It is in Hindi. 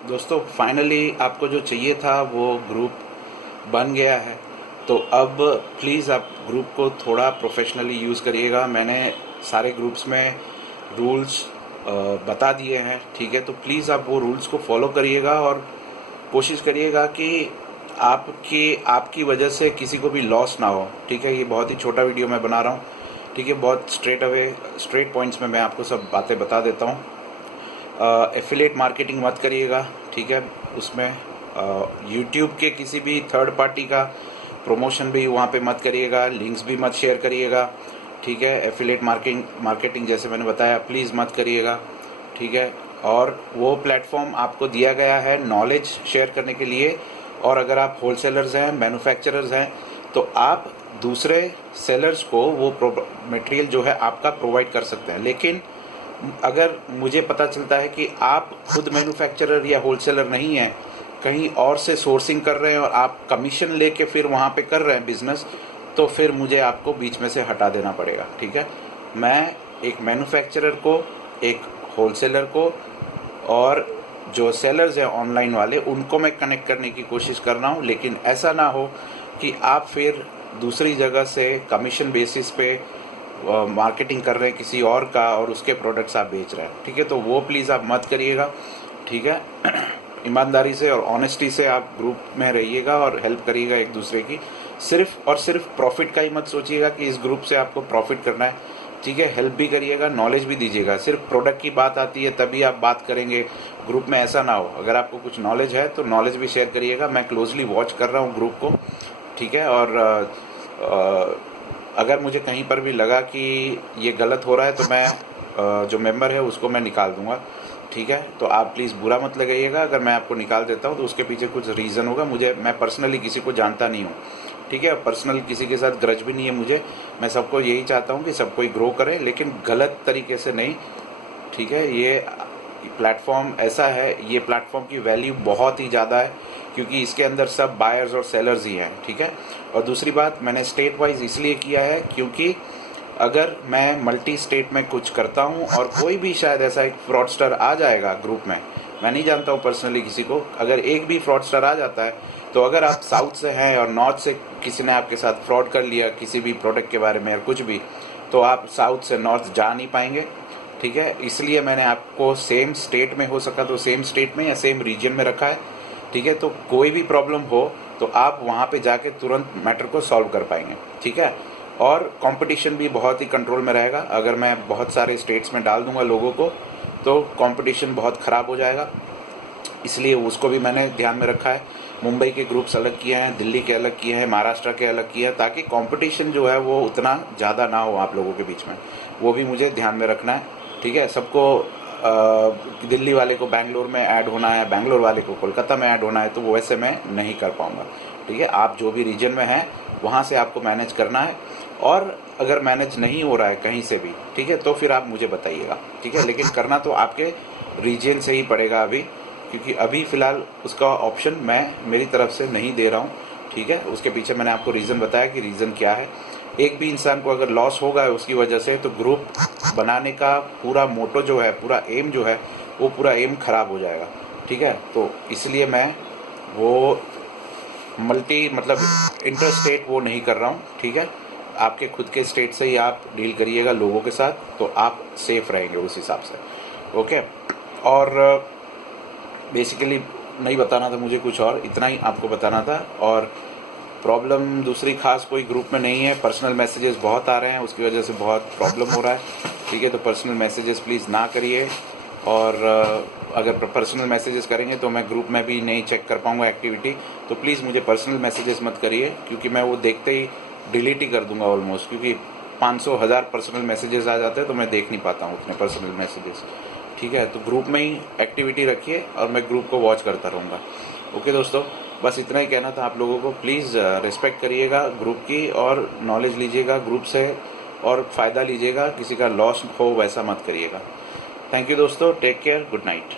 दोस्तों फाइनली आपको जो चाहिए था वो ग्रुप बन गया है। तो अब प्लीज़ आप ग्रुप को थोड़ा प्रोफेशनली यूज़ करिएगा। मैंने सारे ग्रुप्स में रूल्स बता दिए हैं, ठीक है। तो प्लीज़ आप वो रूल्स को फॉलो करिएगा और कोशिश करिएगा कि आपकी वजह से किसी को भी लॉस ना हो, ठीक है। ये बहुत ही छोटा वीडियो मैं बना रहा हूँ, ठीक है। बहुत स्ट्रेट पॉइंट्स में मैं आपको सब बातें बता देता हूँ। एफिलिएट मार्केटिंग मत करिएगा, ठीक है। उसमें यूट्यूब के किसी भी थर्ड पार्टी का प्रमोशन भी वहाँ पे मत करिएगा, लिंक्स भी मत शेयर करिएगा, ठीक है। एफिलिएट मार्केटिंग जैसे मैंने बताया प्लीज़ मत करिएगा, ठीक है। और वो प्लेटफॉर्म आपको दिया गया है नॉलेज शेयर करने के लिए, और अगर आप होलसेलर्स हैं, मैन्युफैक्चरर्स हैं, तो आप दूसरे सेलर्स को वो मटेरियल जो है आपका प्रोवाइड कर सकते हैं। लेकिन अगर मुझे पता चलता है कि आप खुद मैन्युफैक्चरर या होलसेलर नहीं हैं, कहीं और से सोर्सिंग कर रहे हैं और आप कमीशन लेके फिर वहाँ पे कर रहे हैं बिज़नेस, तो फिर मुझे आपको बीच में से हटा देना पड़ेगा, ठीक है। मैं एक मैन्युफैक्चरर को, एक होलसेलर को और जो सेलर्स हैं ऑनलाइन वाले, उनको मैं कनेक्ट करने की कोशिश कर रहा हूँ। लेकिन ऐसा ना हो कि आप फिर दूसरी जगह से कमीशन बेसिस पे मार्केटिंग कर रहे हैं किसी और का और उसके प्रोडक्ट्स आप बेच रहे हैं, ठीक है। तो वो प्लीज़ आप मत करिएगा, ठीक है। ईमानदारी से और ऑनेस्टी से आप ग्रुप में रहिएगा और हेल्प करिएगा एक दूसरे की। सिर्फ और सिर्फ प्रॉफिट का ही मत सोचिएगा कि इस ग्रुप से आपको प्रॉफिट करना है, ठीक है। हेल्प भी करिएगा, नॉलेज भी दीजिएगा। सिर्फ प्रोडक्ट की बात आती है तभी आप बात करेंगे ग्रुप में, ऐसा ना हो। अगर आपको कुछ नॉलेज है तो नॉलेज भी शेयर करिएगा। मैं क्लोजली वॉच कर रहा हूँ ग्रुप को, ठीक है। और अगर मुझे कहीं पर भी लगा कि ये गलत हो रहा है तो मैं जो मेंबर है उसको मैं निकाल दूंगा, ठीक है। तो आप प्लीज़ बुरा मत लगाइएगा अगर मैं आपको निकाल देता हूँ तो उसके पीछे कुछ रीज़न होगा। मैं पर्सनली किसी को जानता नहीं हूँ, ठीक है। पर्सनल किसी के साथ ग्रज भी नहीं है मुझे। मैं सबको यही चाहता हूँ कि सब कोई ग्रो करे, लेकिन गलत तरीके से नहीं, ठीक है। ये प्लेटफॉर्म ऐसा है, ये प्लेटफॉर्म की वैल्यू बहुत ही ज़्यादा है क्योंकि इसके अंदर सब बायर्स और सेलर्स ही हैं, ठीक है। और दूसरी बात, मैंने स्टेट वाइज इसलिए किया है क्योंकि अगर मैं मल्टी स्टेट में कुछ करता हूँ और कोई भी शायद ऐसा एक फ्रॉडस्टर आ जाएगा ग्रुप में, मैं नहीं जानता हूँ पर्सनली किसी को, अगर एक भी फ्रॉडस्टर आ जाता है तो अगर आप साउथ से हैं और नॉर्थ से किसी ने आपके साथ फ्रॉड कर लिया किसी भी प्रोडक्ट के बारे में या कुछ भी, तो आप साउथ से नॉर्थ जा नहीं पाएंगे, ठीक है। इसलिए मैंने आपको सेम स्टेट में हो सका तो सेम स्टेट में या सेम रीजन में रखा है, ठीक है। तो कोई भी प्रॉब्लम हो तो आप वहाँ पे जाके तुरंत मैटर को सॉल्व कर पाएंगे, ठीक है। और कंपटीशन भी बहुत ही कंट्रोल में रहेगा। अगर मैं बहुत सारे स्टेट्स में डाल दूंगा लोगों को तो कंपटीशन बहुत ख़राब हो जाएगा, इसलिए उसको भी मैंने ध्यान में रखा है। मुंबई के ग्रुप्स अलग किए हैं, दिल्ली के अलग किए हैं, महाराष्ट्र के अलग किए हैं, ताकि कंपटीशन जो है वो उतना ज़्यादा ना हो आप लोगों के बीच में। वो भी मुझे ध्यान में रखना है, ठीक है। सबको दिल्ली वाले को बैंगलोर में ऐड होना है, बैंगलोर वाले को कोलकाता में ऐड होना है, तो वो वैसे मैं नहीं कर पाऊँगा, ठीक है। आप जो भी रीजन में हैं वहाँ से आपको मैनेज करना है, और अगर मैनेज नहीं हो रहा है कहीं से भी, ठीक है, तो फिर आप मुझे बताइएगा, ठीक है। लेकिन करना तो आपके रीजन से ही पड़ेगा अभी, क्योंकि अभी फ़िलहाल उसका ऑप्शन मैं मेरी तरफ से नहीं दे रहा हूँ, ठीक है। उसके पीछे मैंने आपको रीज़न बताया कि रीज़न क्या है। एक भी इंसान को अगर लॉस होगा उसकी वजह से, तो ग्रुप बनाने का पूरा मोटो जो है, पूरा एम जो है, वो पूरा एम ख़राब हो जाएगा, ठीक है। तो इसलिए मैं वो मतलब इंटर स्टेट वो नहीं कर रहा हूँ, ठीक है। आपके खुद के स्टेट से ही आप डील करिएगा लोगों के साथ, तो आप सेफ रहेंगे उस हिसाब से, ओके। और बेसिकली नहीं बताना था मुझे कुछ, और इतना ही आपको बताना था। और प्रॉब्लम दूसरी खास कोई ग्रुप में नहीं है। पर्सनल मैसेजेस बहुत आ रहे हैं, उसकी वजह से बहुत प्रॉब्लम हो रहा है, ठीक है। तो पर्सनल मैसेजेस प्लीज़ ना करिए, और अगर पर्सनल मैसेजेस करेंगे तो मैं ग्रुप में भी नहीं चेक कर पाऊँगा एक्टिविटी। तो प्लीज़ मुझे पर्सनल मैसेजेस मत करिए, क्योंकि मैं वो देखते ही डिलीट ही कर दूँगा ऑलमोस्ट, क्योंकि 500,000 पर्सनल मैसेजेस आ जाते हैं तो मैं देख नहीं पाता हूँ उतने पर्सनल मैसेजेस, ठीक है। तो ग्रुप में ही एक्टिविटी रखिए और मैं ग्रुप को वॉच करता रहूँगा, ओके दोस्तों। बस इतना ही कहना था आप लोगों को। प्लीज़ रिस्पेक्ट करिएगा ग्रुप की, और नॉलेज लीजिएगा ग्रुप से और फ़ायदा लीजिएगा, किसी का लॉस हो वैसा मत करिएगा। थैंक यू दोस्तों, टेक केयर, गुड नाइट।